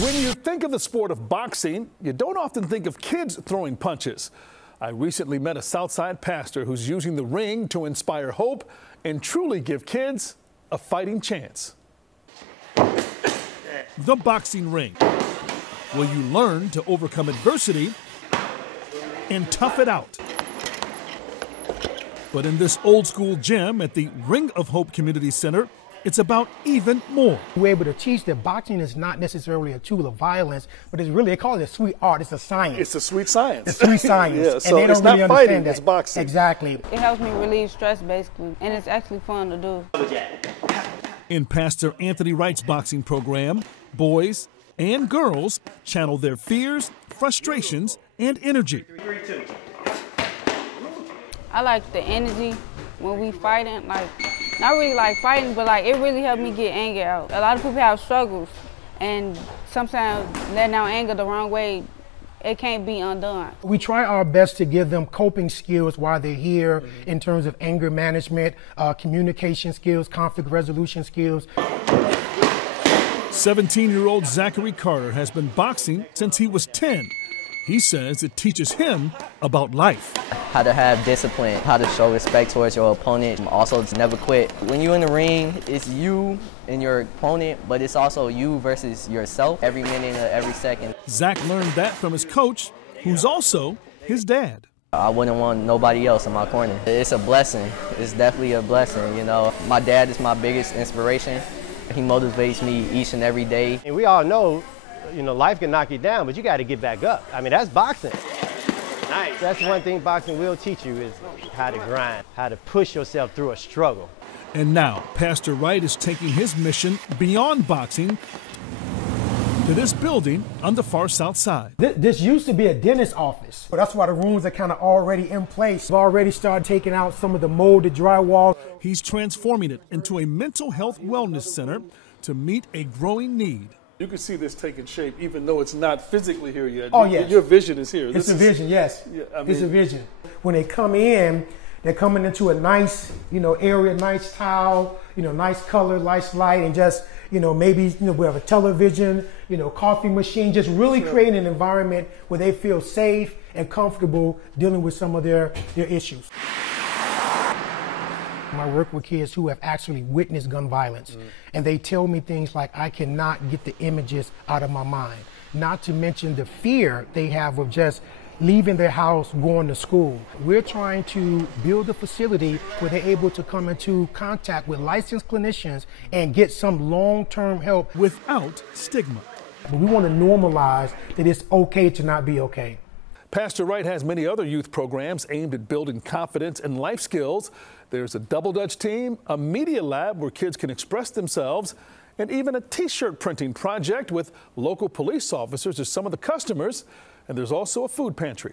When you think of the sport of boxing, you don't often think of kids throwing punches. I recently met a Southside pastor who's using the ring to inspire hope and truly give kids a fighting chance. The boxing ring, where you learn to overcome adversity and tough it out. But in this old school gym at the Ring of Hope Community Center, it's about even more. We're able to teach that boxing is not necessarily a tool of violence, but it's really, they call it a sweet art. It's a science. It's a sweet science. It's sweet science. Yeah, and so they don't it's really not understand fighting, that. it's boxing. Exactly. It helps me relieve stress, basically, and it's actually fun to do. In Pastor Anthony Wright's boxing program, boys and girls channel their fears, frustrations, and energy. I like the energy when we fighting, like, not really like fighting, but like it really helped me get anger out. A lot of people have struggles, and sometimes letting out anger the wrong way, it can't be undone. We try our best to give them coping skills while they're here in terms of anger management, communication skills, conflict resolution skills. 17-year-old Zachary Carter has been boxing since he was 10. He says it teaches him about life. How to have discipline, how to show respect towards your opponent, also to never quit. When you're in the ring, it's you and your opponent, but it's also you versus yourself every minute of every second. Zach learned that from his coach, who's also his dad. I wouldn't want nobody else in my corner. It's a blessing. It's definitely a blessing, you know. My dad is my biggest inspiration. He motivates me each and every day. And we all know, you know, life can knock you down, but you got to get back up. I mean, that's boxing. Nice. That's one thing boxing will teach you is how to grind, how to push yourself through a struggle. And now, Pastor Wright is taking his mission beyond boxing to this building on the far south side. This used to be a dentist's office. That's why the rooms are kind of already in place. We've already started taking out some of the molded drywall. He's transforming it into a mental health wellness center to meet a growing need. You can see this taking shape even though it's not physically here yet. Oh, yes. Your vision is here. It's a vision, yes. Yeah, I mean, it's a vision. When they come in, they're coming into a nice, area, nice tile, nice color, nice light, and just, maybe, we have a television, coffee machine, just really creating an environment where they feel safe and comfortable dealing with some of their issues. I work with kids who have actually witnessed gun violence, and they tell me things like, I cannot get the images out of my mind. Not to mention the fear they have of just leaving their house, going to school. We're trying to build a facility where they're able to come into contact with licensed clinicians and get some long-term help without stigma. But we want to normalize that it's okay to not be okay. Pastor Wright has many other youth programs aimed at building confidence and life skills. There's a double dutch team, a media lab where kids can express themselves, and even a t-shirt printing project with local police officers as some of the customers. And there's also a food pantry.